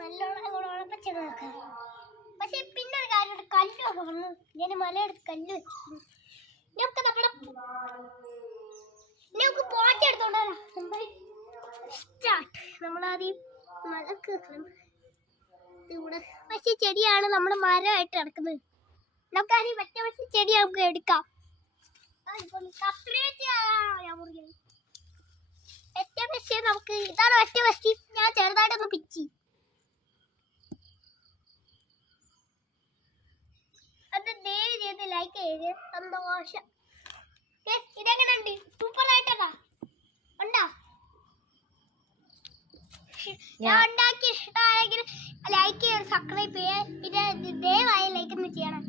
നല്ലോണം അങ്ങോട്ട് ഉഴപ്പിച്ച് നോക്കാം. പക്ഷെ പിന്നെ ഒരു കാര്യം, കല്ലൊക്കെ വന്ന് ഞാൻ മലയെടുത്ത് കല്ല് വെച്ചു. ഇതൊക്കെ നമുക്ക് പോറ്റി എടുത്തോണ്ടാ സ്റ്റാർട്ട്. നമ്മളാദ്യം മലക്ക് ഇവിടെ പക്ഷേ ചെടിയാണ് നമ്മൾ മരമായിട്ട് കിടക്കുന്നത്. നമുക്കാദ്യം മറ്റേ പക്ഷേ ചെടി നമുക്ക് എടുക്കാം. ഒറ്റ പക്ഷേ നമുക്ക് ഇതാണ് ഒറ്റ പക്ഷി. ഞാൻ ചെറുതായിട്ടൊന്ന് പിച്ചി. അത് ദയവ് ചെയ്ത് ലൈക്ക് ചെയ്ത് സന്തോഷം. ഇതെങ്ങനെ ഉണ്ട്? സൂപ്പറായിട്ടാ ഉണ്ടോ? ഞാൻ ഉണ്ടാക്കി ഇഷ്ടമായെങ്കിൽ ലൈക്ക് ചെയ്ത് സബ്സ്ക്രൈബ് ചെയ്യാൻ. പിന്നെ ദയവായി ലൈക്ക് ഒന്ന് ചെയ്യണം.